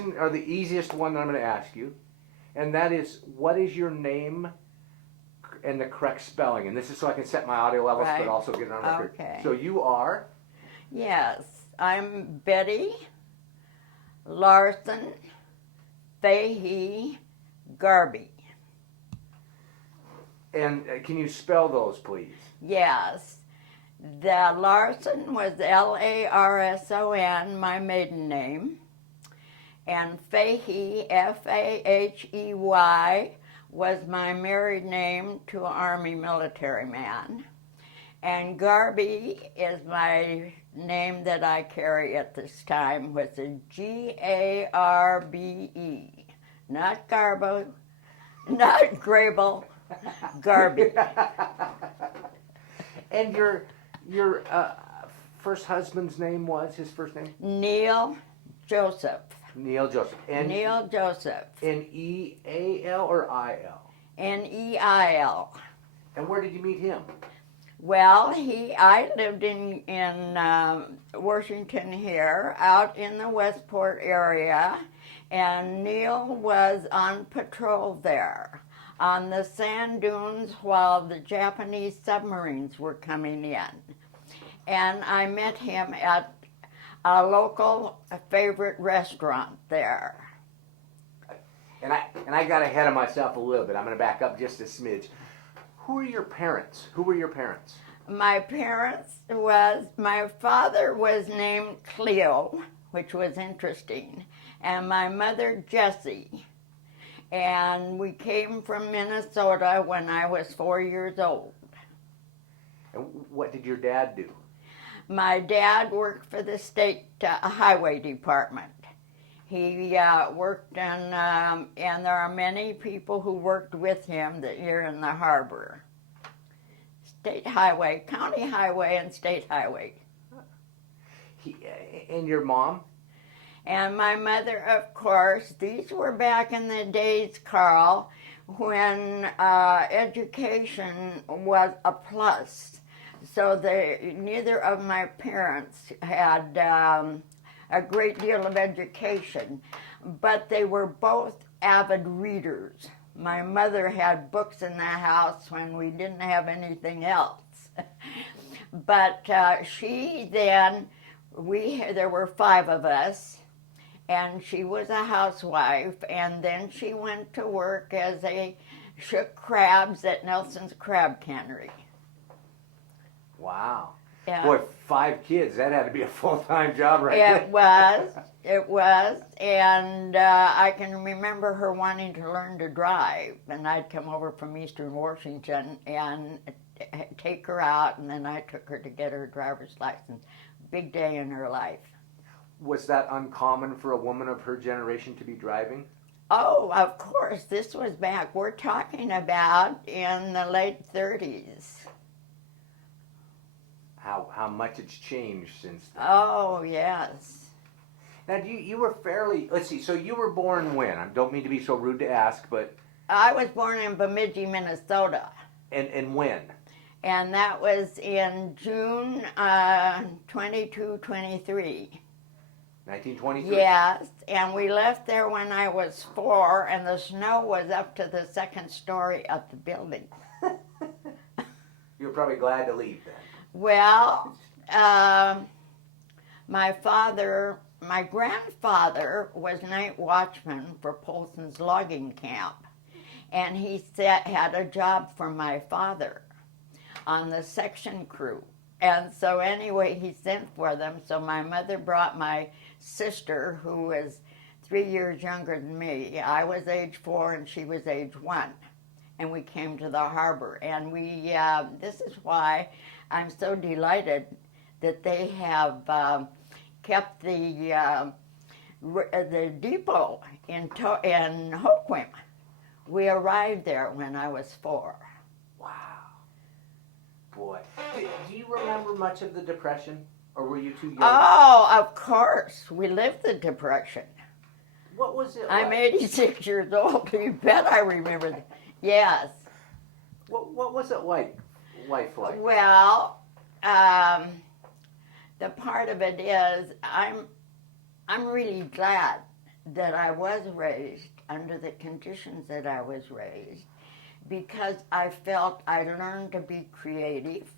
question, or the easiest one that I'm going to ask you, and that is, what is your name and the correct spelling? And this is so I can set my audio levels, Right. but also get it on record. Okay. So you are? Yes, I'm Bettie, Larson, Fahey, Garbe. And can you spell those, please? Yes. The Larson was Larson, my maiden name. And Fahey, Fahey, was my married name to an Army military man. And Garbe is my name that I carry at this time, which is Garbe. Not Garbo, not Grable, Garbe. And your first husband's name was, his first name? Neil Joseph. Neil Joseph. Neil Joseph. N-E-A-L or I-L? N-E-I-L. And where did you meet him? Well, I lived in Washington here, out in the Westport area, and Neil was on patrol there on the sand dunes while the Japanese submarines were coming in. And I met him at a local favorite restaurant there. And I got ahead of myself a little bit. I'm going to back up just a smidge. Who are your parents? Who were your parents? My father was named Cleo, which was interesting, and my mother Jessie. And we came from Minnesota when I was 4 years old. And what did your dad do? My dad worked for the state highway department. He worked in, and there are many people who worked with him that here in the harbor. State highway, county highway, and state highway. And your mom? And my mother, of course. These were back in the days, Carl, when education was a plus. So neither of my parents had a great deal of education, but they were both avid readers. My mother had books in the house when we didn't have anything else. But there were 5 of us, and she was a housewife, and then she went to work as shook crabs at Nelson's Crab Cannery. Wow. Yeah. Boy, 5 kids, that had to be a full-time job right there. It was, and I can remember her wanting to learn to drive, and I'd come over from Eastern Washington and take her out, and then I took her to get her driver's license. Big day in her life. Was that uncommon for a woman of her generation to be driving? Oh, of course. This was back, we're talking about in the late 30s. How much it's changed since then. Oh, yes. Now, you were fairly, let's see, so you were born when? I don't mean to be so rude to ask, but... I was born in Bemidji, Minnesota. And when? And that was in June 23. 1923? Yes, and we left there when I was 4, and the snow was up to the 2nd story of the building. You were probably glad to leave then. Well, my grandfather was night watchman for Polson's logging camp, and he had a job for my father on the section crew. And so anyway, he sent for them, so my mother brought my sister, who was 3 years younger than me. I was age 4 and she was age 1, and we came to the harbor. And this is why I'm so delighted that they have kept the depot in Hoquiam. We arrived there when I was 4. Wow. Boy. Do you remember much of the Depression? Or were you too young? Oh, of course. We lived the Depression. What was it like? I'm 86 years old. You bet I remember. Yes. What was it like? Life like? Well, the part of it is I'm really glad that I was raised under the conditions that I was raised, because I felt I learned to be creative,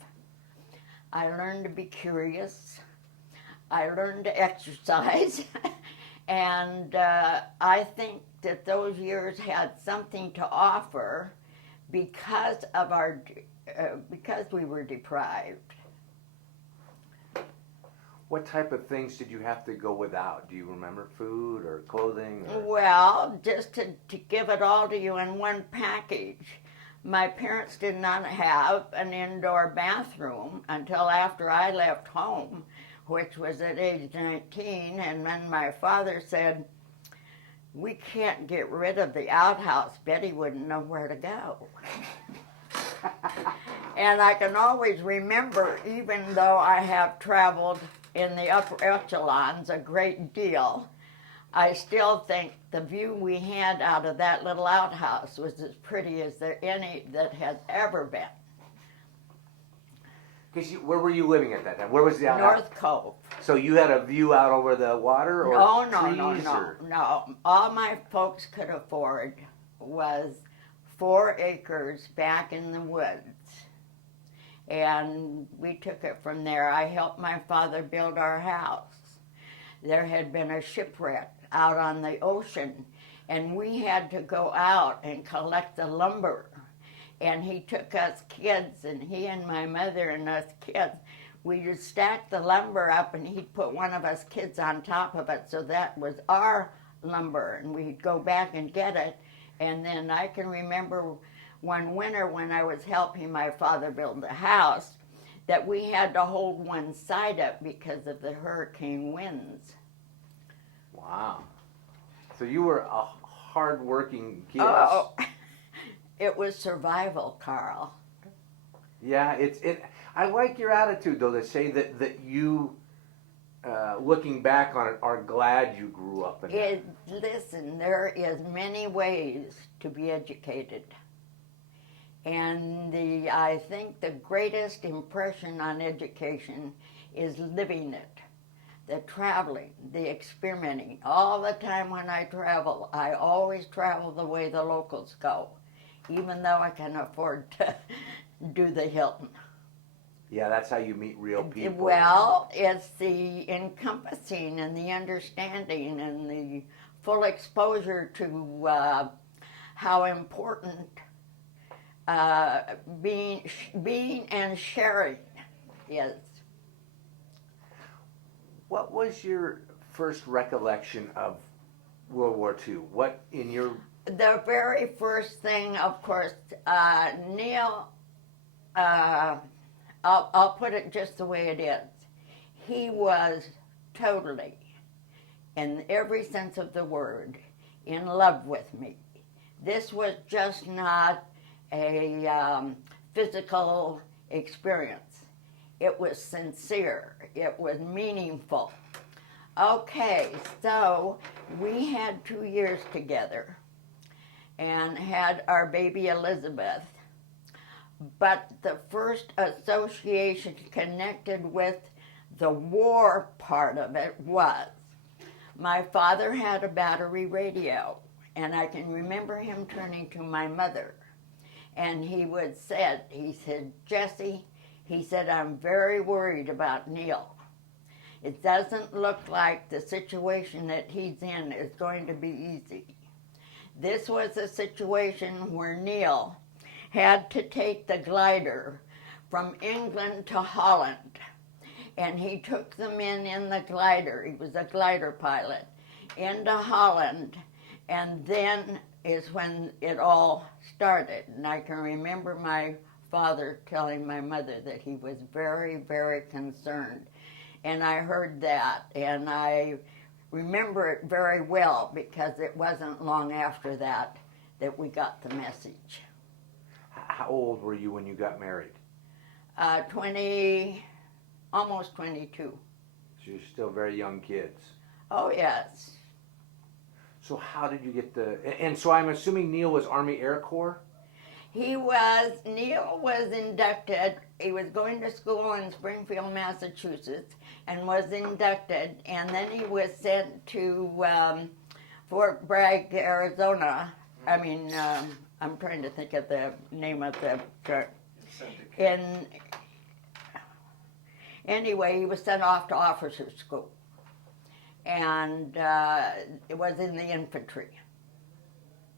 I learned to be curious, I learned to exercise, and I think that those years had something to offer because of because we were deprived. What type of things did you have to go without? Do you remember food or clothing? Or? Well, just to give it all to you in one package. My parents did not have an indoor bathroom until after I left home, which was at age 19, and then my father said, "We can't get rid of the outhouse. Bettie wouldn't know where to go." And I can always remember, even though I have traveled in the upper echelons a great deal, I still think the view we had out of that little outhouse was as pretty as there any that has ever been. Where were you living at that time? Where was the outhouse? North Cove. So you had a view out over the water or trees? No. All my folks could afford was 4 acres back in the woods. And we took it from there. I helped my father build our house. There had been a shipwreck out on the ocean, and we had to go out and collect the lumber. And he took us kids, and he and my mother and us kids, we just stacked the lumber up, and he'd put one of us kids on top of it, so that was our lumber, and we'd go back and get it. And then I can remember one winter when I was helping my father build the house, that we had to hold one side up because of the hurricane winds. Wow. So you were a hard-working kid. Oh, it was survival, Carl. Yeah, I like your attitude, though, to say that you, looking back on it, are glad you grew up in it. Listen, there is many ways to be educated. And I think the greatest impression on education is living it, the traveling, the experimenting. All the time when I travel, I always travel the way the locals go, even though I can afford to do the Hilton. Yeah, that's how you meet real people. Well, it's the encompassing and the understanding and the full exposure to how important being and sharing is. What was your first recollection of World War II? What in your... The very first thing, of course, Neil, I'll put it just the way it is. He was totally, in every sense of the word, in love with me. This was just not a physical experience. It was sincere. It was meaningful. Okay, so we had 2 years together and had our baby Elizabeth. But the first association connected with the war part of it was my father had a battery radio, and I can remember him turning to my mother, and he said, "Jessie," he said, "I'm very worried about Neil. It doesn't look like the situation that he's in is going to be easy." This was a situation where Neil had to take the glider from England to Holland, and he took them in the glider. He was a glider pilot into Holland, and then is when it all started. And I can remember my father telling my mother that he was very, very concerned. And I heard that, and I remember it very well because it wasn't long after that that we got the message. How old were you when you got married? 20, almost 22. So you're still very young kids. Oh, yes. So how did you get and so I'm assuming Neil was Army Air Corps? Neil was inducted. He was going to school in Springfield, Massachusetts, and was inducted, and then he was sent to Fort Bragg, Arizona. I mean, I'm trying to think of the name of the church. Anyway, he was sent off to officer school, and it was in the infantry.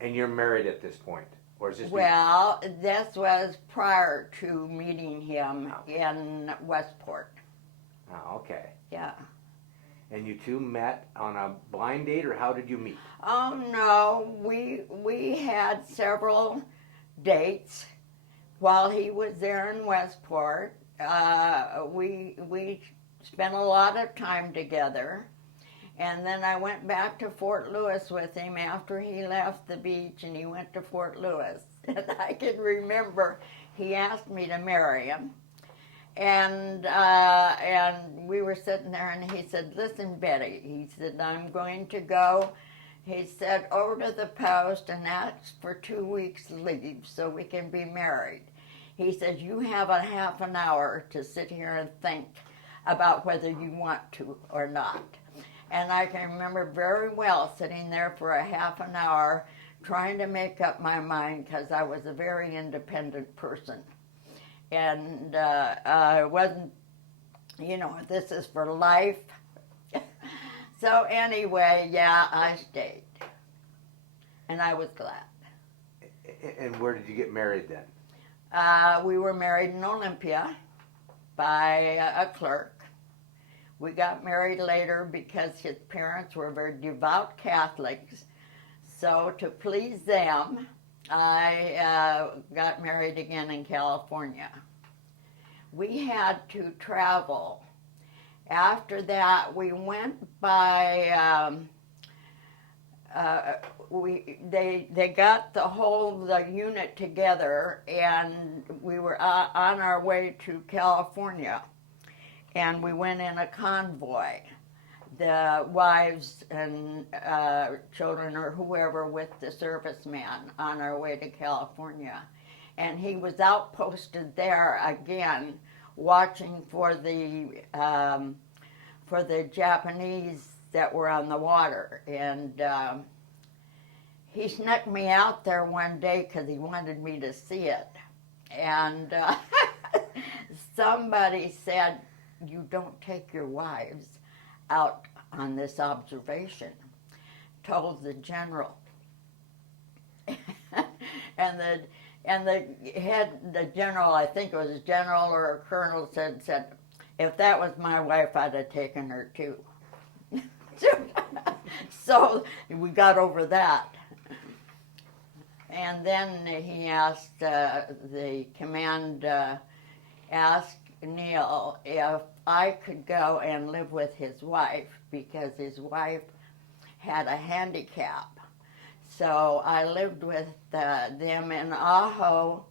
And you're married at this point, or is this? Well, this was prior to meeting him in Westport. Oh, okay. Yeah. And you two met on a blind date, or how did you meet? Oh no, we had several dates while he was there in Westport. We spent a lot of time together, and then I went back to Fort Lewis with him after he left the beach, and he went to Fort Lewis. And I can remember he asked me to marry him. And we were sitting there, and he said, "Listen, Betty," he said, "I'm going to go," he said, "over to the post and ask for 2 weeks leave so we can be married." He said, "You have a half an hour to sit here and think about whether you want to or not." And I can remember very well sitting there for a half an hour trying to make up my mind, because I was a very independent person. And I wasn't, this is for life. So anyway, yeah, I stayed. And I was glad. And where did you get married then? We were married in Olympia by a clerk. We got married later because his parents were very devout Catholics. So to please them, I got married again in California. We had to travel. After that, we went by, they got the unit together, and we were on our way to California, and we went in a convoy. The wives and children or whoever with the serviceman on our way to California. And he was outposted there again, watching for the Japanese that were on the water. And he snuck me out there one day because he wanted me to see it. And somebody said, "You don't take your wives out on this observation," told the general. and the general, I think it was a general or a colonel, said, "If that was my wife, I'd have taken her too." So we got over that. And then he asked, the command asked Neil if I could go and live with his wife, because his wife had a handicap. So I lived with them in Ajo,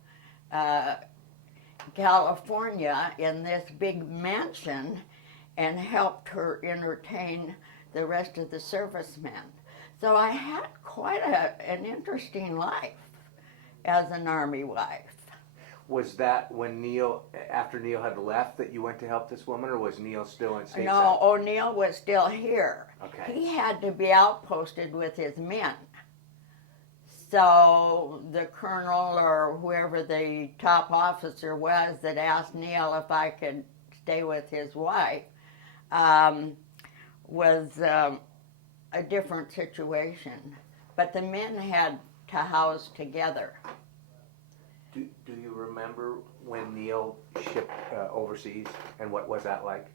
California, in this big mansion, and helped her entertain the rest of the servicemen. So I had quite an interesting life as an Army wife. Was that when after Neil had left, that you went to help this woman, or was Neil still in stateside? No, O'Neill was still here. Okay. He had to be outposted with his men. So the colonel or whoever the top officer was that asked Neil if I could stay with his wife was a different situation. But the men had to house together. Do you remember when Neil shipped overseas, and what was that like?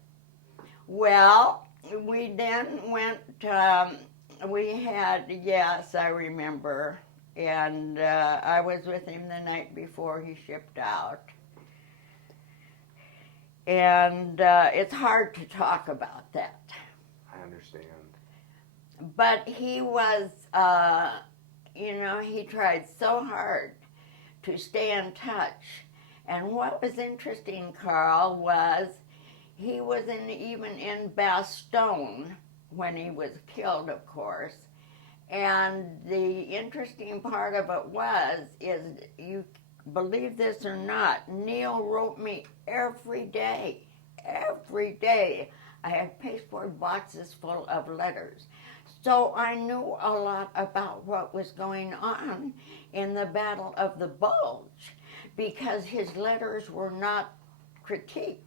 Well, we then went, yes, I remember, and I was with him the night before he shipped out. And it's hard to talk about that. I understand. But he was, he tried so hard to stay in touch. And what was interesting, Carl, was he was even in Bastogne when he was killed, of course. And the interesting part of it is you believe this or not, Neil wrote me every day. Every day. I had pasteboard boxes full of letters. So I knew a lot about what was going on in the Battle of the Bulge because his letters were not critiqued.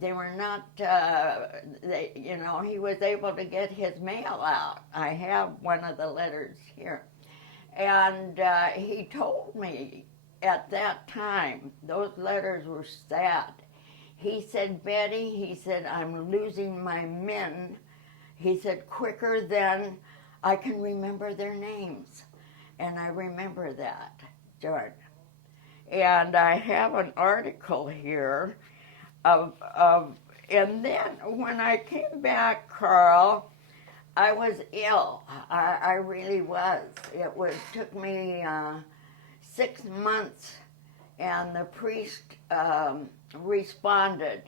They were not, he was able to get his mail out. I have one of the letters here. And he told me at that time, those letters were sad. He said, Betty, he said, I'm losing my men. He said, quicker than I can remember their names. And I remember that, George. And I have an article here and then when I came back, Carl, I was ill. I really was. Took me 6 months, and the priest responded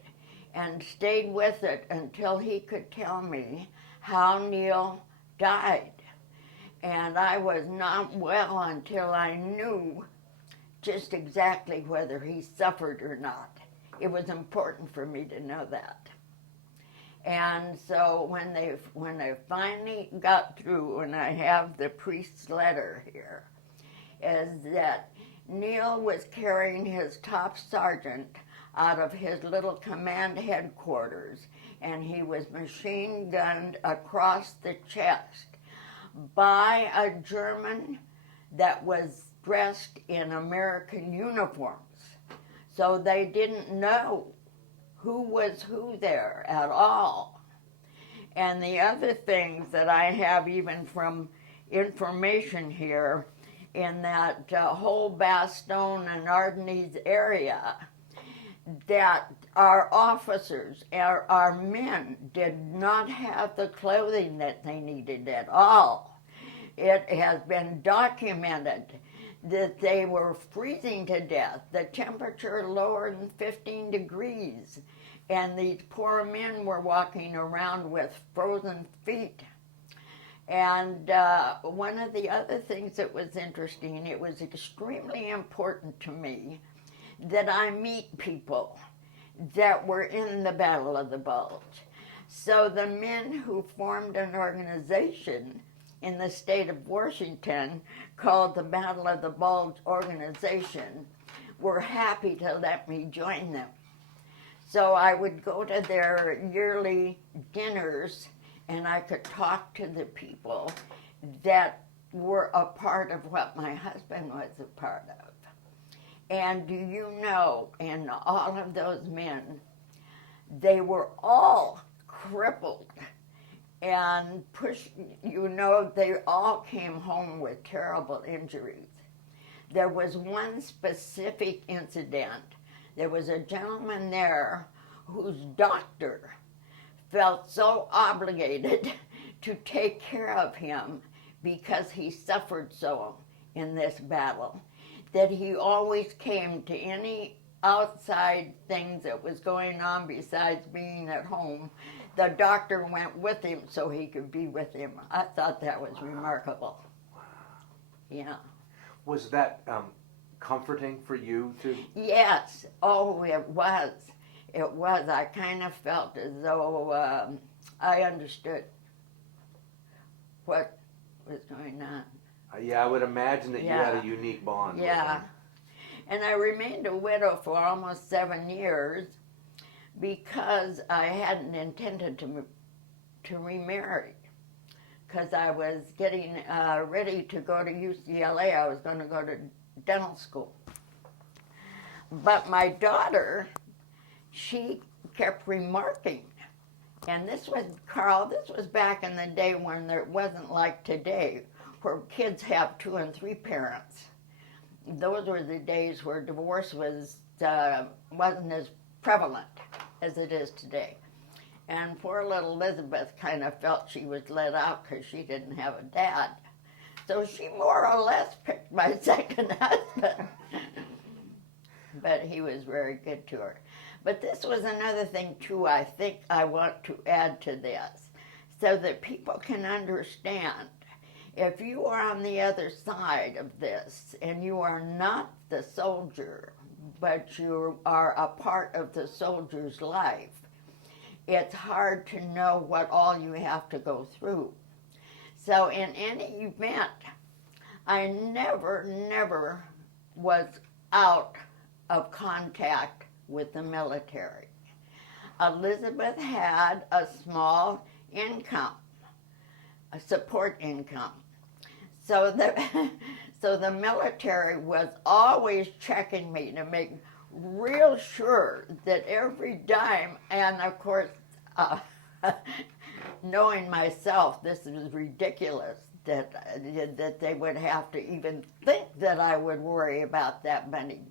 and stayed with it until he could tell me how Neil died. And I was not well until I knew just exactly whether he suffered or not. It was important for me to know that. And so when they finally got through, and I have the priest's letter here, is that Neil was carrying his top sergeant out of his little command headquarters, and he was machine gunned across the chest by a German that was dressed in American uniforms. So they didn't know who was who there at all. And the other things that I have even from information here in that whole Bastogne and Ardennes area, that our officers, our men did not have the clothing that they needed at all. It has been documented that they were freezing to death, the temperature lower than 15 degrees, and these poor men were walking around with frozen feet. And one of the other things that was interesting, it was extremely important to me that I meet people that were in the Battle of the Bulge. So the men who formed an organization in the state of Washington called the Battle of the Bulge Organization were happy to let me join them. So I would go to their yearly dinners and I could talk to the people that were a part of what my husband was a part of. And do you know, in all of those men, they were all crippled and they all came home with terrible injuries. There was one specific incident. There was a gentleman there whose doctor felt so obligated to take care of him because he suffered so in this battle that he always came to any outside things that was going on besides being at home. The doctor went with him so he could be with him. I thought that was remarkable. Yeah. Was that comforting for you to? Yes. Oh, it was. It was. I kind of felt as though I understood what was going on. Yeah, I would imagine that you had a unique bond with him. And I remained a widow for almost 7 years because I hadn't intended to remarry. Because I was getting ready to go to UCLA. I was going to go to dental school. But my daughter, she kept remarking, and this was, Carl, this was back in the day when it wasn't like today, where kids have 2 and 3 parents. Those were the days where divorce wasn't as prevalent as it is today. And poor little Elizabeth kind of felt she was let out because she didn't have a dad. So she more or less picked my second husband. But he was very good to her. But this was another thing, too, I think I want to add to this, so that people can understand. If you are on the other side of this, and you are not the soldier, but you are a part of the soldier's life, it's hard to know what all you have to go through. So in any event, I never was out of contact with the military. Elizabeth had a small income, a support income. So the military was always checking me to make real sure that every dime, and of course, knowing myself, this is ridiculous that they would have to even think that I would worry about that money.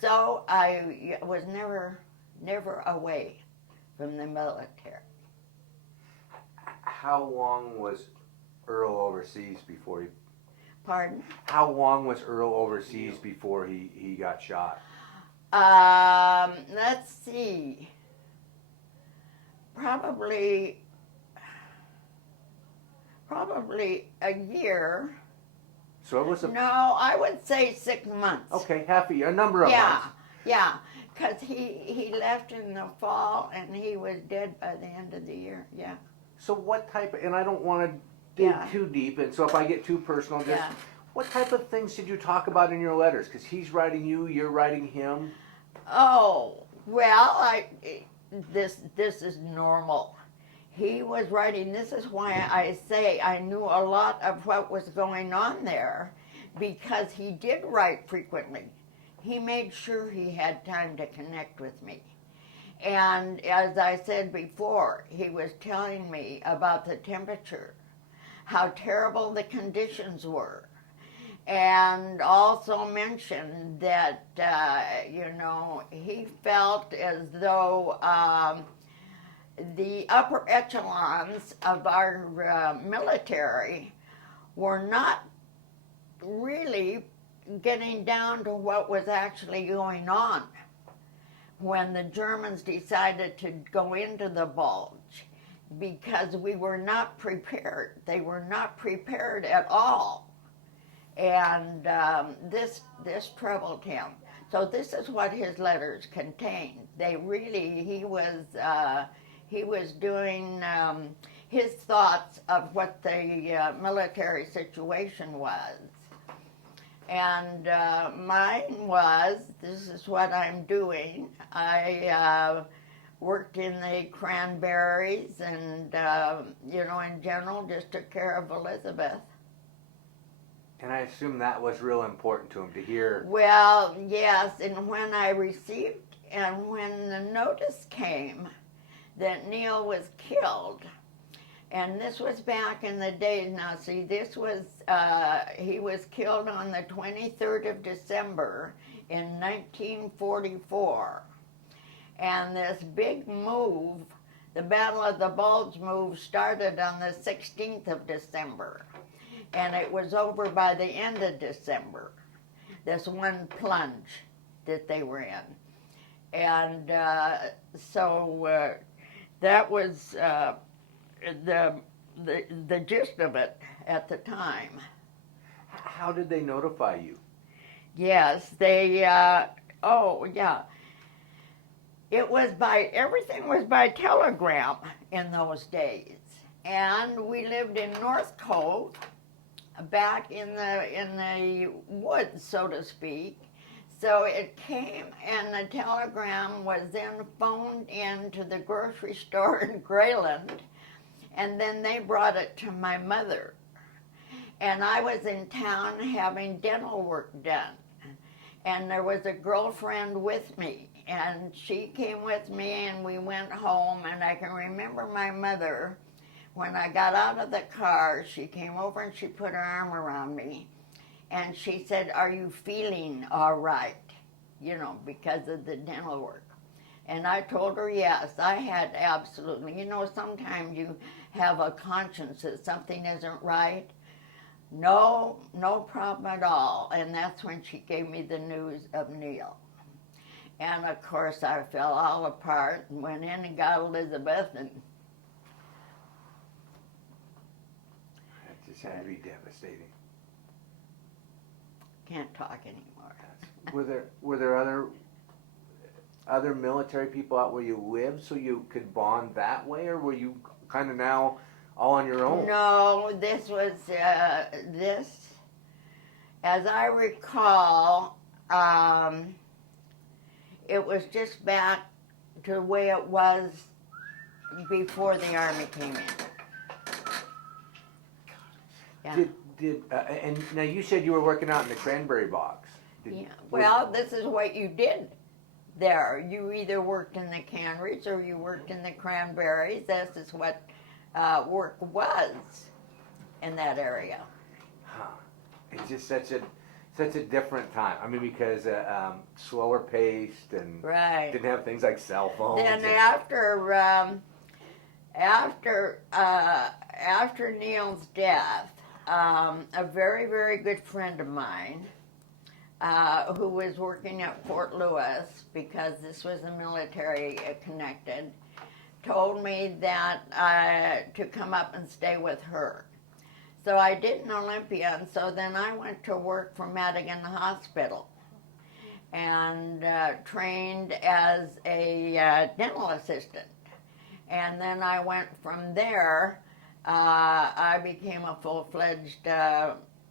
So I was never away from the military. How long was Earl overseas before he... Pardon? How long was Earl overseas before he got shot? Let's see. Probably a year. So it was No, I would say 6 months. Okay, half a year, a number of months. Yeah, because he left in the fall and he was dead by the end of the year, yeah. So what type of, and I don't want to dig too deep, and so if I get too personal, just what type of things did you talk about in your letters? Because he's writing you, you're writing him. Oh, well, this is normal. He was writing, this is why I say I knew a lot of what was going on there, because he did write frequently. He made sure he had time to connect with me. And as I said before, he was telling me about the temperature, how terrible the conditions were, and also mentioned that, he felt as though the upper echelons of our military were not really getting down to what was actually going on when the Germans decided to go into the Bulge, because we were not prepared. They were not prepared at all. And this troubled him. So this is what his letters contained. He was doing his thoughts of what the military situation was. And mine was, this is what I'm doing. I worked in the cranberries and, in general, just took care of Elizabeth. And I assume that was real important to him to hear. Well, yes, and when the notice came that Neil was killed, and this was back in the days. Now, see, he was killed on the 23rd of December in 1944. And this big move, the Battle of the Bulge move, started on the 16th of December. And it was over by the end of December, this one plunge that they were in. And so that was the gist of it at the time. How did they notify you? Yes, they, everything was by telegram in those days. And we lived in North Cove, back in the woods, so to speak. So it came, and the telegram was then phoned in to the grocery store in Grayland, and then they brought it to my mother. And I was in town having dental work done, and there was a girlfriend with me, and she came with me, and we went home, and I can remember my mother, when I got out of the car, she came over and she put her arm around me, and she said, "Are you feeling all right?" Because of the dental work. And I told her yes, I had absolutely. Sometimes you have a conscience that something isn't right. No problem at all. And that's when she gave me the news of Neil. And of course I fell all apart and went in and got Elizabeth, and that just had to be devastating. Can't talk anymore. Were there other military people out where you lived so you could bond that way, or were you kind of now all on your own? No, this was, as I recall, it was just back to the way it was before the Army came in. Yeah. And now you said you were working out in the cranberry box. Yeah. Well, this is what you did there. You either worked in the canneries or you worked in the cranberries. This is what work was in that area. Huh. It's just such a different time. I mean, because slower paced and Right. didn't have things like cell phones. Then after Neil's death, a very, very good friend of mine, who was working at Fort Lewis, because this was a military connected, told me that to come up and stay with her. So I did in Olympia, and so then I went to work for Madigan Hospital and trained as a dental assistant. And then I went from there, I became a full-fledged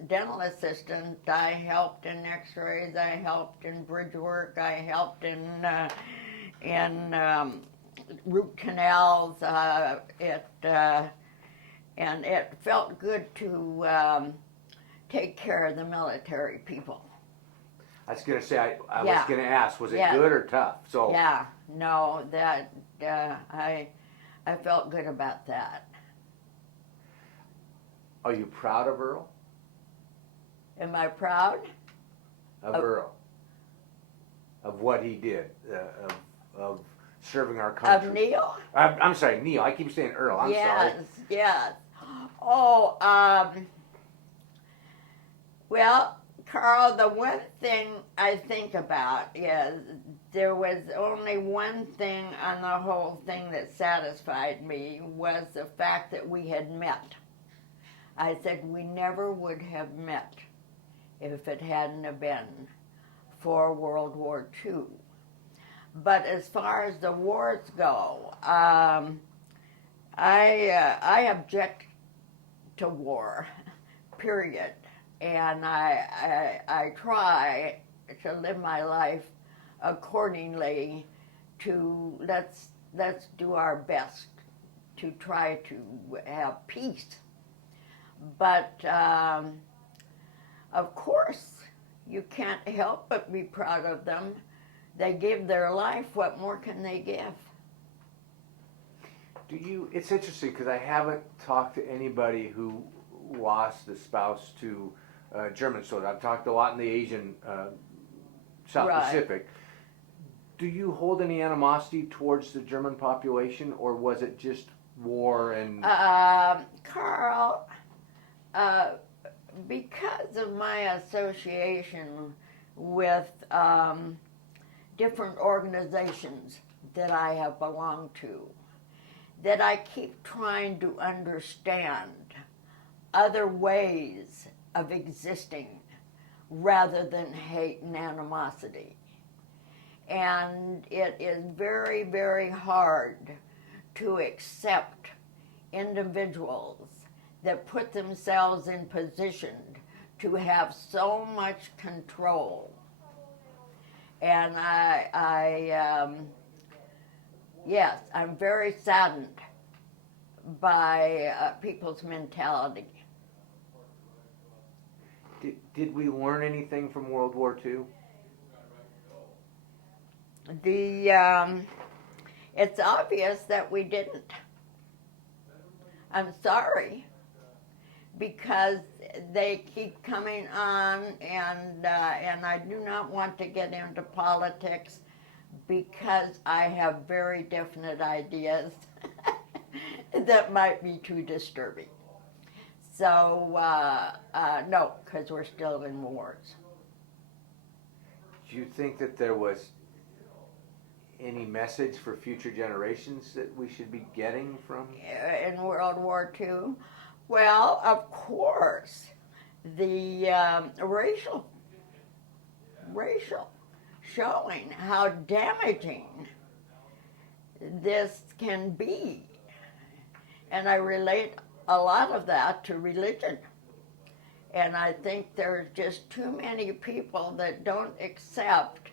dental assistant. I helped in x-rays, I helped in bridge work, I helped in root canals. And it felt good to take care of the military people. I was going to say, I Yeah. was going to ask, was it Yeah. good or tough? So Yeah, no, that I felt good about that. Are you proud of Earl? Am I proud? Of Earl? Of what he did? Of serving our country? Of Neil? I'm sorry, Neil. I keep saying Earl. I'm sorry. Yes. Oh, well, Carl, the one thing I think about is there was only one thing on the whole thing that satisfied me was the fact that we had met. I said we never would have met if it hadn't have been for World War II. But as far as the wars go, I object to war, period. And I try to live my life accordingly to let's do our best to try to have peace. But of course, you can't help but be proud of them. They give their life. What more can they give? It's interesting because I haven't talked to anybody who lost the spouse to German soldiers. I've talked a lot in the Asian, South Right. Pacific. Do you hold any animosity towards the German population, or was it just war and... Carl, because of my association with different organizations that I have belonged to, that I keep trying to understand other ways of existing rather than hate and animosity. And it is very, very hard to accept individuals that put themselves in position to have so much control. And yes, I'm very saddened by people's mentality. Did we learn anything from World War II? It's obvious that we didn't. I'm sorry, because they keep coming on, and I do not want to get into politics because I have very definite ideas that might be too disturbing. So, no, because we're still in wars. Do you think that there was any message for future generations that we should be getting from? In World War II? Well, of course, the racial showing how damaging this can be. And I relate a lot of that to religion. And I think there's just too many people that don't accept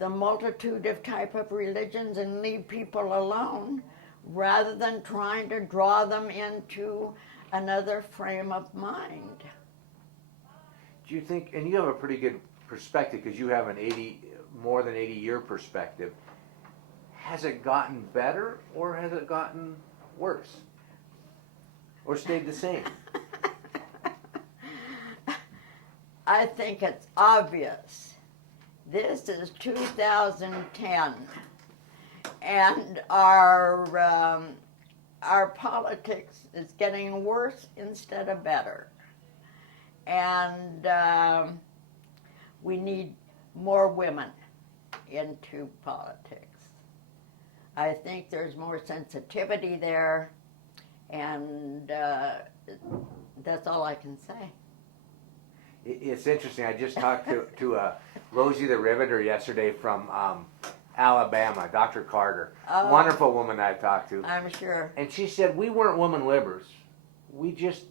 the multitude of type of religions and leave people alone rather than trying to draw them into another frame of mind. Do you think, and you have a pretty good perspective because you have an more than 80-year perspective, has it gotten better or has it gotten worse? Or stayed the same? I think it's obvious. This is 2010, and our politics is getting worse instead of better. And we need more women into politics. I think there's more sensitivity there, and that's all I can say. It's interesting. I just talked to Rosie the Riveter yesterday from Alabama, Dr. Carter. Oh, wonderful woman I talked to. I'm sure. And she said, we weren't women libbers. We just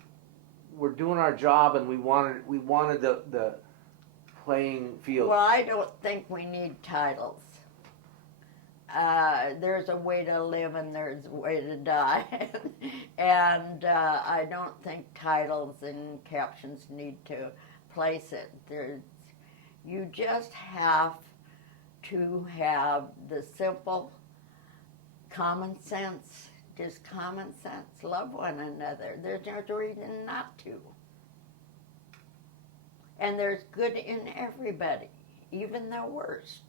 were doing our job, and we wanted the playing field. Well, I don't think we need titles. There's a way to live and there's a way to die. And I don't think titles and captions need to place it. You just have to have the simple common sense, just common sense. Love one another. There's no reason not to. And there's good in everybody, even the worst.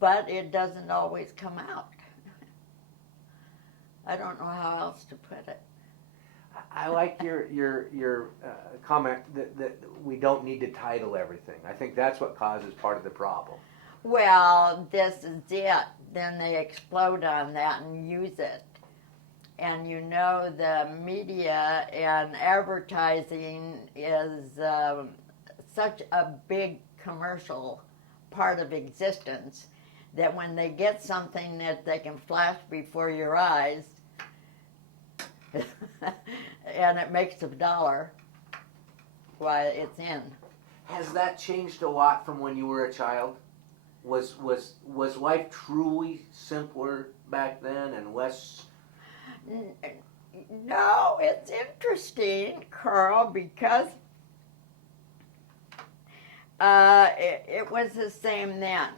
But it doesn't always come out. I don't know how else to put it. I like your comment that we don't need to title everything. I think that's what causes part of the problem. Well, this is it. Then they explode on that and use it. And you know, the media and advertising is such a big commercial part of existence that when they get something that they can flash before your eyes and it makes $1, why, it's in. Has that changed a lot from when you were a child? Was life truly simpler back then and less? No, it's interesting, Carl, because it was the same then.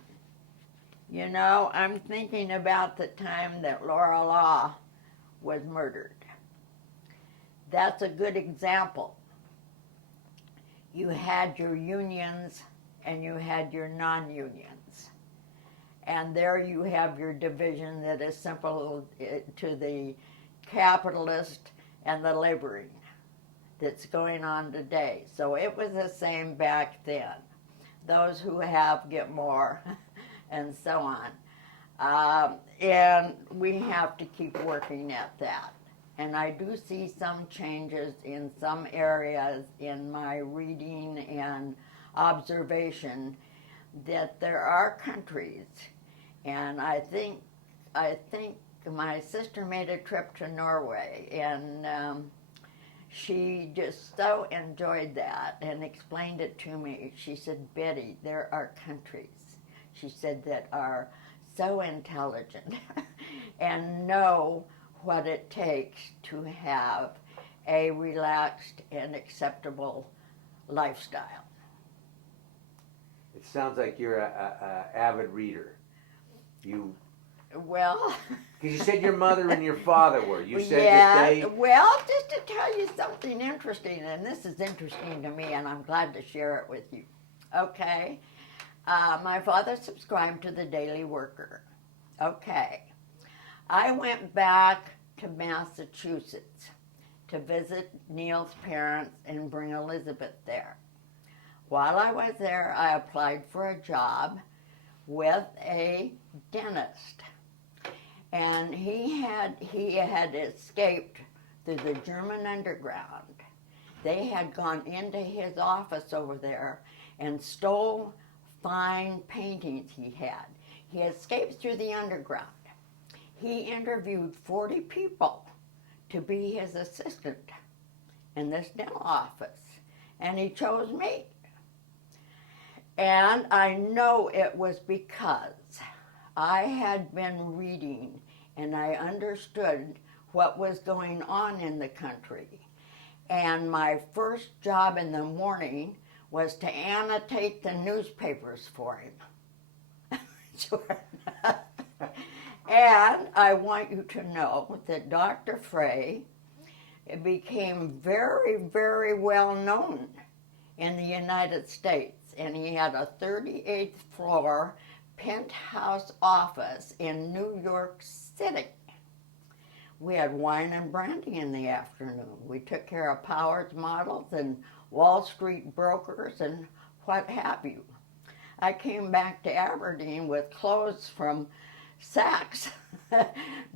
You know, I'm thinking about the time that Laura Law was murdered. That's a good example. You had your unions and you had your non-unions. And there you have your division that is simple to the capitalist and the laboring that's going on today. So it was the same back then. Those who have get more and so on. And we have to keep working at that. And I do see some changes in some areas in my reading and observation that there are countries, and I think my sister made a trip to Norway, and she just so enjoyed that and explained it to me. She said, Betty, there are countries, she said, that are so intelligent and know what it takes to have a relaxed and acceptable lifestyle. It sounds like you're a avid reader. Well, because you said your mother and your father were. You said yeah, that they. Well, just to tell you something interesting, and this is interesting to me, and I'm glad to share it with you. Okay, my father subscribed to the Daily Worker. Okay, I went back to Massachusetts to visit Neil's parents and bring Elizabeth there. While I was there, I applied for a job with a dentist. And he had escaped through the German underground. They had gone into his office over there and stole fine paintings he had. He escaped through the underground. He interviewed 40 people to be his assistant in this dental office, and he chose me. And I know it was because I had been reading and I understood what was going on in the country. And my first job in the morning was to annotate the newspapers for him. Sure. And I want you to know that Dr. Fahey became very, very well known in the United States. And he had a 38th floor penthouse office in New York City. We had wine and brandy in the afternoon. We took care of Powers models and Wall Street brokers and what have you. I came back to Aberdeen with clothes from Saks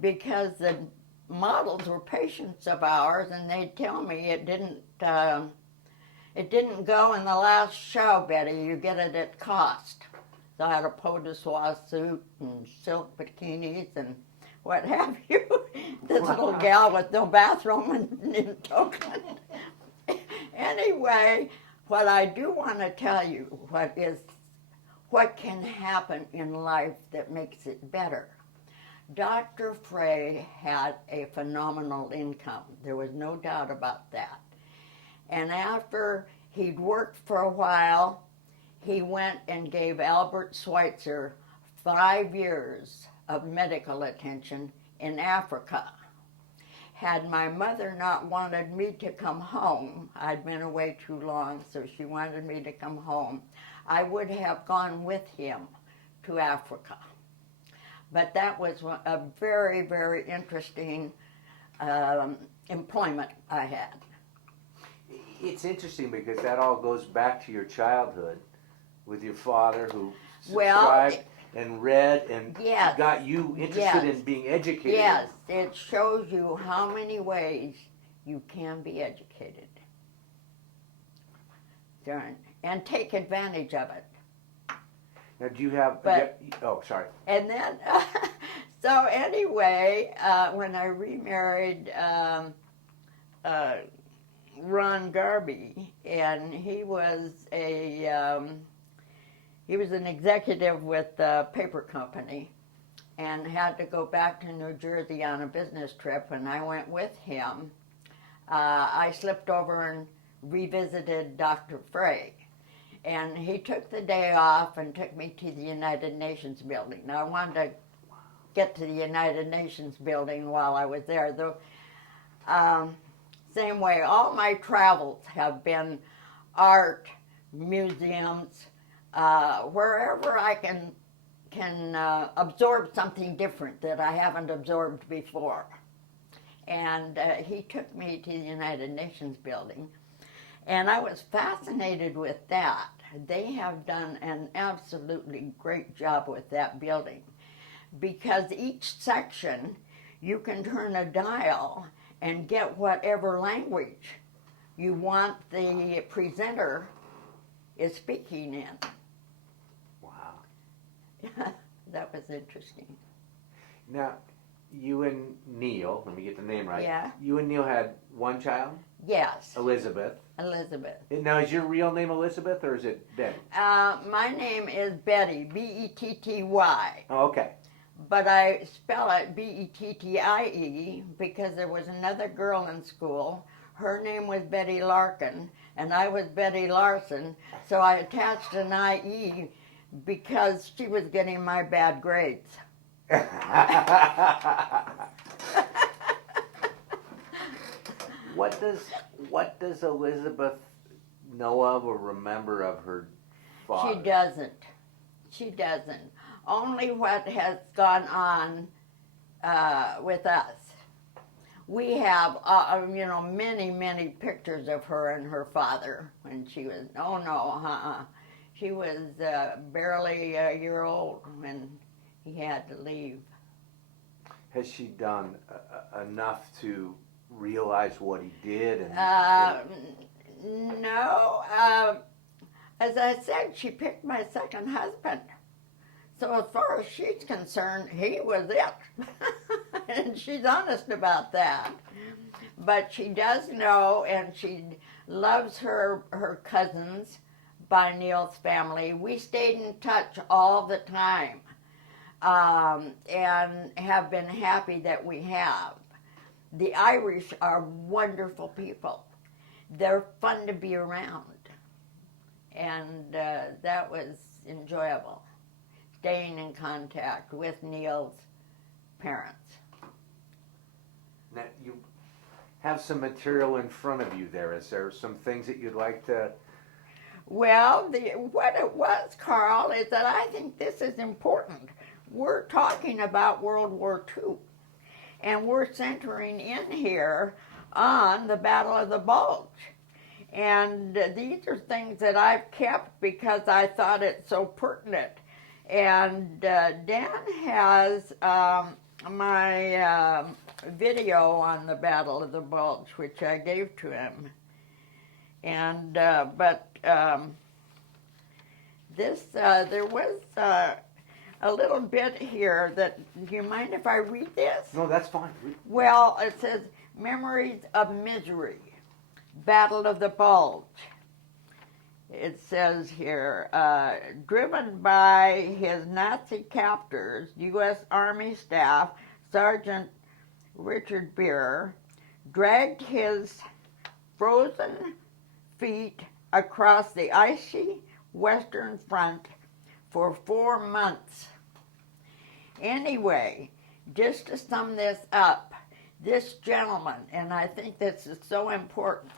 because the models were patients of ours, and they'd tell me it didn't go in the last show, Betty. You get it at cost. So I had a peau de soie suit and silk bikinis and what have you. This little gal with no bathroom in token. Anyway, what I do want to tell you what can happen in life that makes it better. Dr. Fahey had a phenomenal income. There was no doubt about that. And after he'd worked for a while, he went and gave Albert Schweitzer 5 years of medical attention in Africa. Had my mother not wanted me to come home, I'd been away too long, so she wanted me to come home, I would have gone with him to Africa. But that was a very, very interesting employment I had. It's interesting because that all goes back to your childhood with your father who subscribed and read and got you interested in being educated. Yes, it shows you how many ways you can be educated. And take advantage of it. Now, do you have... oh, sorry. And then, so anyway, when I remarried Ron Garbe, and he was an executive with a paper company and had to go back to New Jersey on a business trip, and I went with him. I slipped over and revisited Dr. Fahey, and he took the day off and took me to the United Nations building. Now, I wanted to get to the United Nations building while I was there. Same way, all my travels have been art, museums, wherever I can absorb something different that I haven't absorbed before. And he took me to the United Nations building, and I was fascinated with that. They have done an absolutely great job with that building, because each section you can turn a dial and get whatever language you want the presenter is speaking in. Wow. That was interesting. Now, you and Neil, let me get the name right. Yeah. You and Neil had one child? Yes. Elizabeth. Elizabeth. Now, is your real name Elizabeth, or is it Betty? My name is Betty, B-E-T-T-Y. Oh, okay. But I spell it B-E-T-T-I-E because there was another girl in school. Her name was Betty Larkin, and I was Betty Larson, so I attached an I-E because she was getting my bad grades. What does Elizabeth know of or remember of her father? She doesn't. Only what has gone on with us. We have, many, many pictures of her and her father when she was, She was barely a year old when he had to leave. Has she done enough to realize what he did? No. As I said, she picked my second husband. So as far as she's concerned, he was it. And she's honest about that. but she does know, and she loves her cousins by Neil's family. We stayed in touch all the time, and have been happy that we have. The Irish are wonderful people. They're fun to be around, and that was enjoyable, staying in contact with Neil's parents. Now, you have some material in front of you there. Is there some things that you'd like to... Well, what it was, Carl, is that I think this is important. We're talking about World War II, and we're centering in here on the Battle of the Bulge. And these are things that I've kept because I thought it's so pertinent. And Dan has my video on the Battle of the Bulge, which I gave to him. And this there was a little bit here that, do you mind if I read this? No, that's fine. Well, it says, Memories of Misery, Battle of the Bulge. It says here, driven by his Nazi captors, U.S. Army staff, Sergeant Richard Beer dragged his frozen feet across the icy Western Front for 4 months. Anyway, just to sum this up, this gentleman, and I think this is so important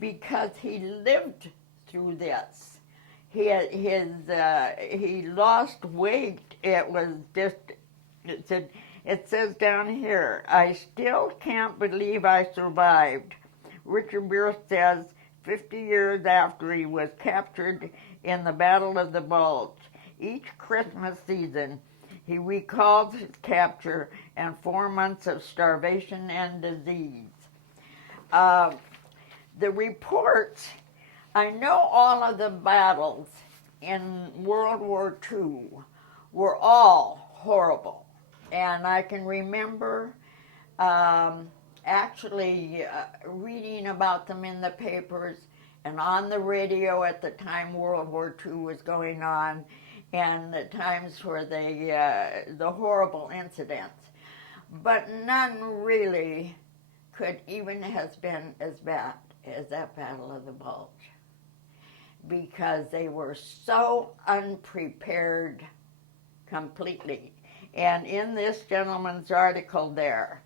because he lived through this. He lost weight. It was just, it says down here, I still can't believe I survived. Richard Beer says 50 years after he was captured in the Battle of the Bulge. Each Christmas season, he recalls his capture and 4 months of starvation and disease. The reports, I know all of the battles in World War II were all horrible. And I can remember actually reading about them in the papers and on the radio at the time World War II was going on, and the times for the horrible incidents. But none really could even have been as bad as that Battle of the Bulge, because they were so unprepared completely. And in this gentleman's article there,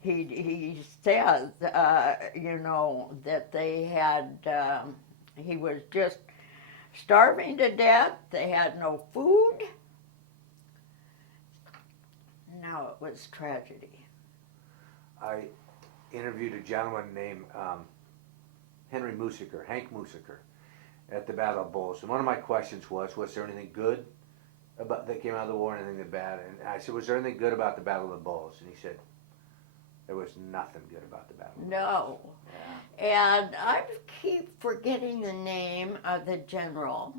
he says, you know, that they had, he was just starving to death. They had no food. No, it was tragedy. I interviewed a gentleman named Hank Musiker, at the Battle of Bulge. And one of my questions was there anything good about that came out of the war and anything bad? And I said, was there anything good about the Battle of the Bulge? And he said, there was nothing good about the Battle of the Bulge. No. Yeah. And I keep forgetting the name of the general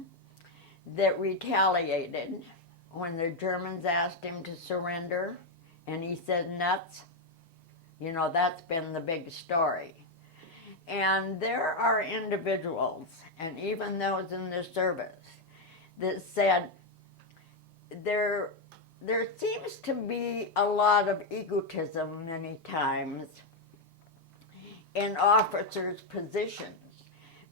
that retaliated when the Germans asked him to surrender, and he said nuts. You know, that's been the big story. And there are individuals, and even those in the service, that said there seems to be a lot of egotism many times in officers' positions,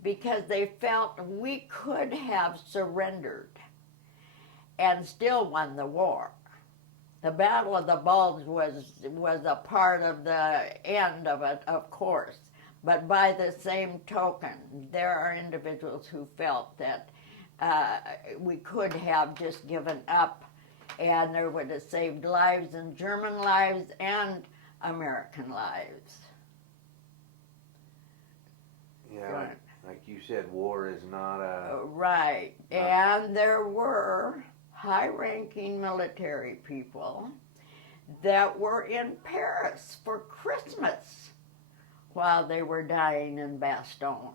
because they felt we could have surrendered and still won the war. The Battle of the Bulge was a part of the end of it, of course. But by the same token, there are individuals who felt that we could have just given up, and there would have saved lives, and German lives and American lives. Yeah, like you said, war is not a... Right. And there were high-ranking military people that were in Paris for Christmas while they were dying in Bastogne.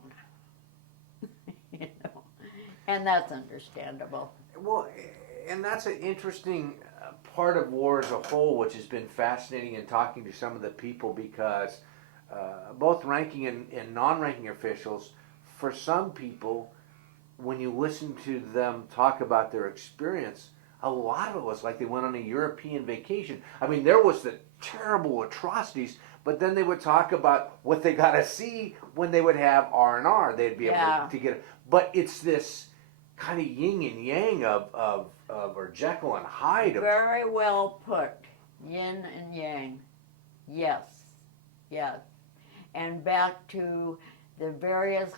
You know, and that's understandable. Well, and that's an interesting part of war as a whole, which has been fascinating in talking to some of the people, because both ranking and non-ranking officials, for some people, when you listen to them talk about their experience, a lot of it was like they went on a European vacation. I mean, there was the terrible atrocities, but then they would talk about what they got to see when they would have R&R. They'd be able to get it. But it's this kind of yin and yang of or Jekyll and Hyde. Very well put. Yin and yang. Yes. Yes. And back to the various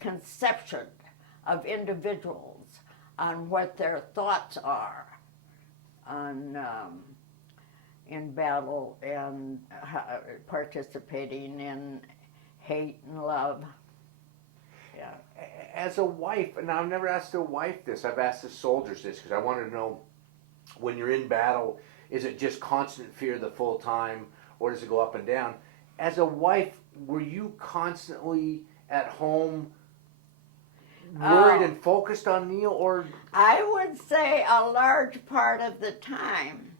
conception of individuals on what their thoughts are on in battle and participating in hate and love. Yeah. As a wife, and I've never asked a wife this, I've asked the soldiers this because I wanted to know, when you're in battle, is it just constant fear the full time, or does it go up and down? As a wife, were you constantly at home worried and focused on Neil, or? I would say a large part of the time,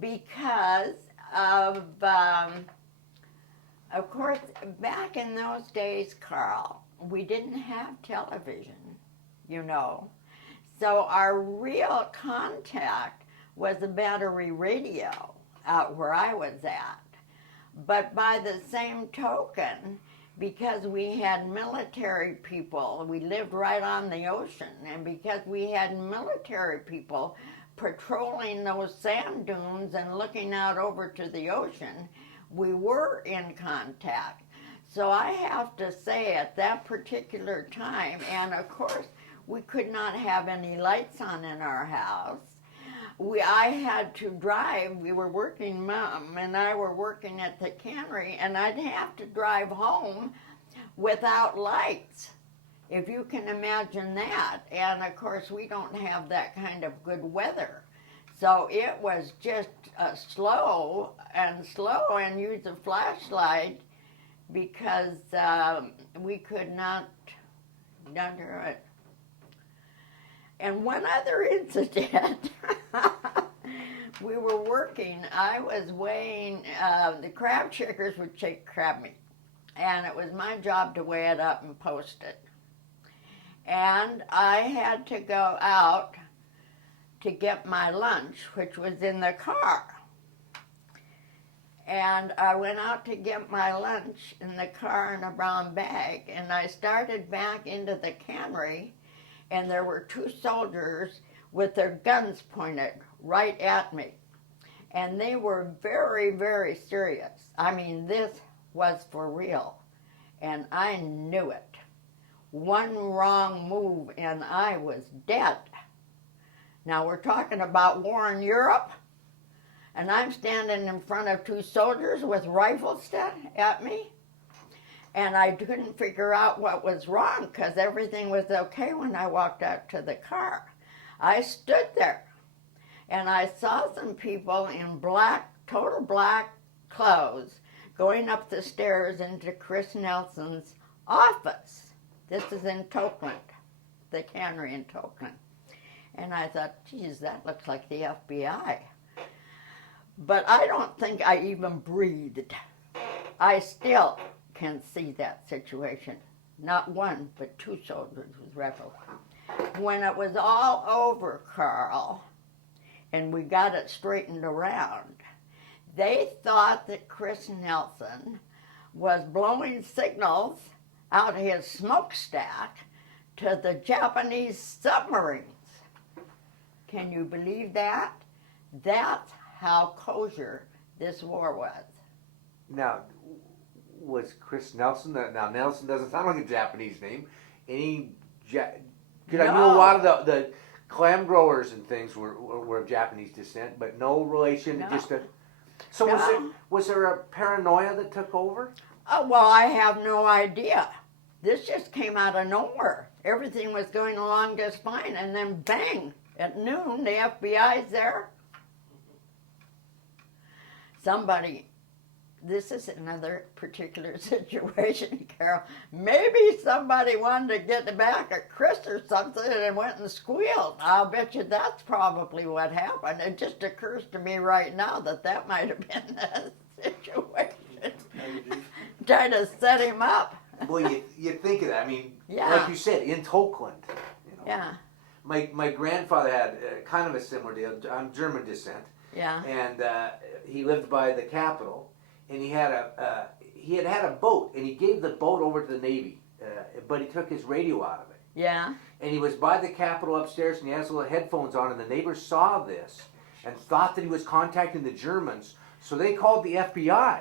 because of course, back in those days, Carl, we didn't have television, you know. So our real contact was the battery radio out where I was at. But by the same token, because we had military people, we lived right on the ocean, and because we had military people patrolling those sand dunes and looking out over to the ocean, we were in contact. So I have to say, at that particular time, and of course, we could not have any lights on in our house. I had to drive. We were working, Mom and I were working at the cannery, and I'd have to drive home without lights, if you can imagine that. And of course, we don't have that kind of good weather. So it was just slow and use a flashlight, because we could not do it. And one other incident, we were working, I was weighing, the crab shakers would shake crab meat, and it was my job to weigh it up and post it. And I had to go out to get my lunch, which was in the car. And I went out to get my lunch in the car in a brown bag, and I started back into the cannery, and there were two soldiers with their guns pointed right at me. And they were very, very serious. I mean, this was for real. And I knew it. One wrong move and I was dead. Now we're talking about war in Europe, and I'm standing in front of two soldiers with rifles at me. And I couldn't figure out what was wrong, because everything was okay when I walked out to the car. I stood there, and I saw some people in black, total black clothes going up the stairs into Chris Nelson's office. This is in Tokeland, the cannery in Tokeland. And I thought, geez, that looks like the FBI. But I don't think I even breathed. I still can see that situation. Not one, but two soldiers with rifles. When it was all over, Carl, and we got it straightened around, they thought that Chris Nelson was blowing signals out his smokestack to the Japanese submarines. Can you believe that? That's how kosher this war was. Now, was Chris Nelson, now Nelson doesn't sound like a Japanese name, because I knew a lot of the clam growers and things were of Japanese descent, but no relation, No. just a... So was there a paranoia that took over? Oh, well, I have no idea. This just came out of nowhere. Everything was going along just fine, and then bang, at noon, the FBI's there. Somebody, this is another particular situation, Carol. Maybe somebody wanted to get back at Chris or something and went and squealed. I'll bet you that's probably what happened. It just occurs to me right now that might have been the situation. try to set him up. Well, you think of that. I mean, Yeah. like you said, in Oakland. Yeah, My grandfather had kind of a similar deal. I'm German descent, yeah, and he lived by the Capitol, and he had a boat, and he gave the boat over to the Navy, but he took his radio out of it. yeah. And he was by the Capitol upstairs, and he has little headphones on, and the neighbors saw this and thought that he was contacting the Germans, so they called the FBI.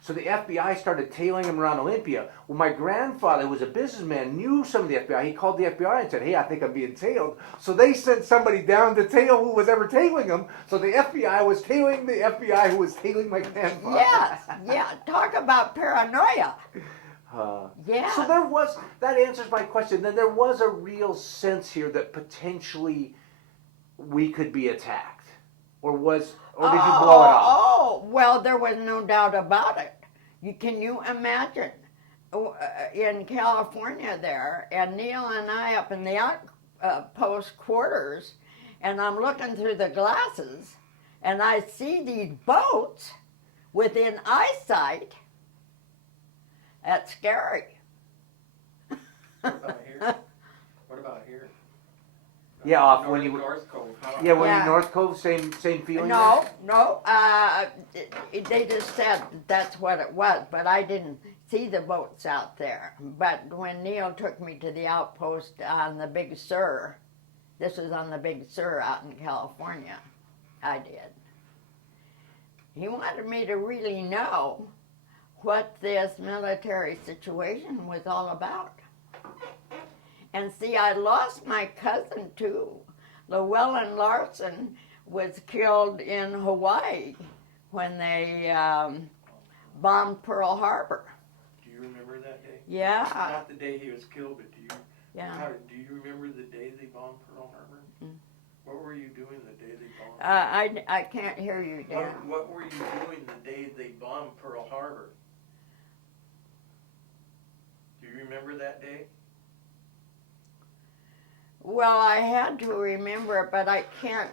So the FBI started tailing him around Olympia. Well, my grandfather, who was a businessman, knew some of the FBI. He called the FBI and said, hey, I think I'm being tailed. So they sent somebody down to tail who was ever tailing him. So the FBI was tailing the FBI who was tailing my grandfather. Yes, yeah. Talk about paranoia. Yeah. So that answers my question. Then there was a real sense here that potentially we could be attacked. Or did you blow it off? Oh, well, there was no doubt about it. Can you imagine in California there, and Neil and I up in the outpost quarters, and I'm looking through the glasses, and I see these boats within eyesight. That's scary. What about here? What about here? Yeah, off when you North Cove. yeah when Yeah. you North Cove, same feeling. No, no. They just said that's what it was, but I didn't see the boats out there. But when Neil took me to the outpost on the Big Sur, this was on the Big Sur out in California, I did. He wanted me to really know what this military situation was all about. And see, I lost my cousin too. Llewellyn Larson was killed in Hawaii when they bombed Pearl Harbor. Do you remember that day? Yeah. Not the day he was killed, but do Yeah. you remember the day they bombed Pearl Harbor? Mm. What were you doing the day they bombed? I can't hear you, Dan. What were you doing the day they bombed Pearl Harbor? Do you remember that day? Well, I had to remember it, but I can't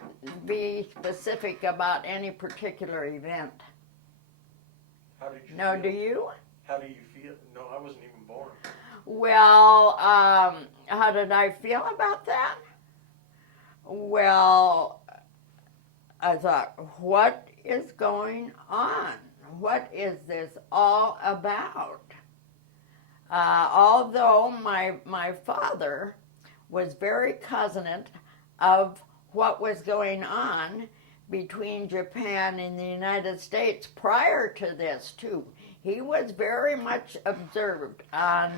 be specific about any particular event. How did you No, feel? do you? How do you feel? No, I wasn't even born. Well, how did I feel about that? Well, I thought, what is going on? What is this all about? Although my father was very cognizant of what was going on between Japan and the United States prior to this, too. He was very much observed on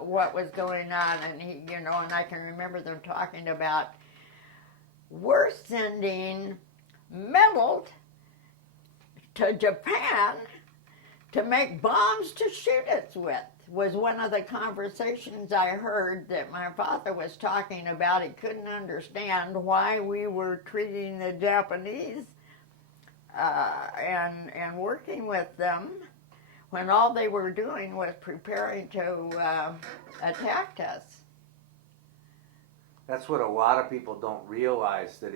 what was going on, and and I can remember them talking about, we're sending metal to Japan to make bombs to shoot us with, was one of the conversations I heard that my father was talking about. He couldn't understand why we were treating the Japanese and working with them when all they were doing was preparing to attack us. That's what a lot of people don't realize, that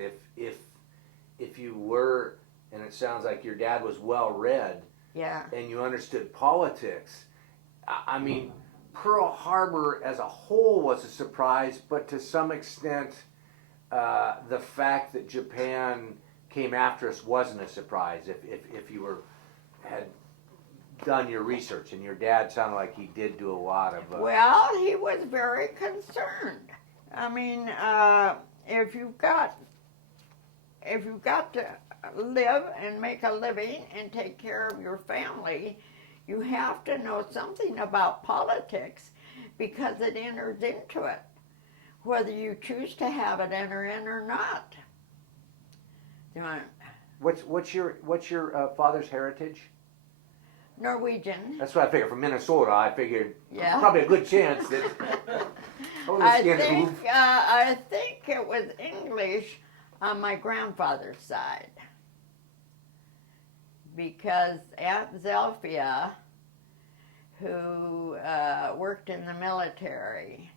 if you were, and it sounds like your dad was well read, Yeah. and you understood politics. I mean, Pearl Harbor as a whole was a surprise, but to some extent, the fact that Japan came after us wasn't a surprise. If you had done your research, and your dad sounded like he did do a lot of. Well, he was very concerned. I mean, if you've got to live and make a living and take care of your family, you have to know something about politics because it enters into it, whether you choose to have it enter in or not. What's your father's heritage? Norwegian. That's what I figured. From Minnesota, I figured Yeah. probably a good chance that. I think it was English on my grandfather's side, because Aunt Zelphia, who worked in the military,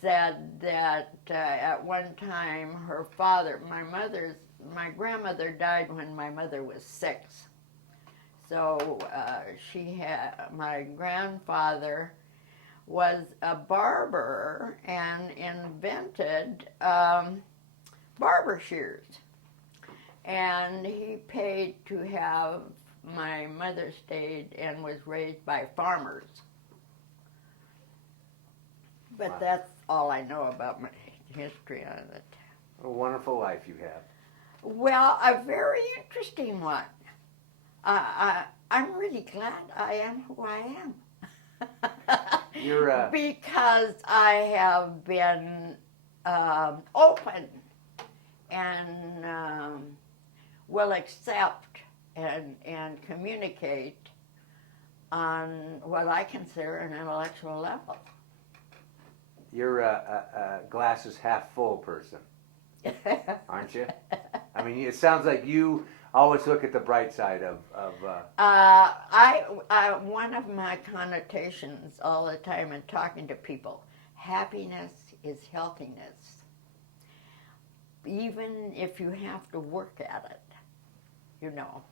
said that at one time her father, my grandmother died when my mother was 6. so my grandfather was a barber and invented barber shears. And he paid to have my mother stayed and was raised by farmers. But Wow. that's all I know about my history on it. A wonderful life you have. Well, a very interesting one. I'm really glad I am who I am. You're Because I have been open and will accept and communicate on what I consider an intellectual level. you're a glasses half full person, aren't you? I mean, it sounds like you always look at the bright side of One of my connotations all the time in talking to people, happiness is healthiness. Even if you have to work at it, you know.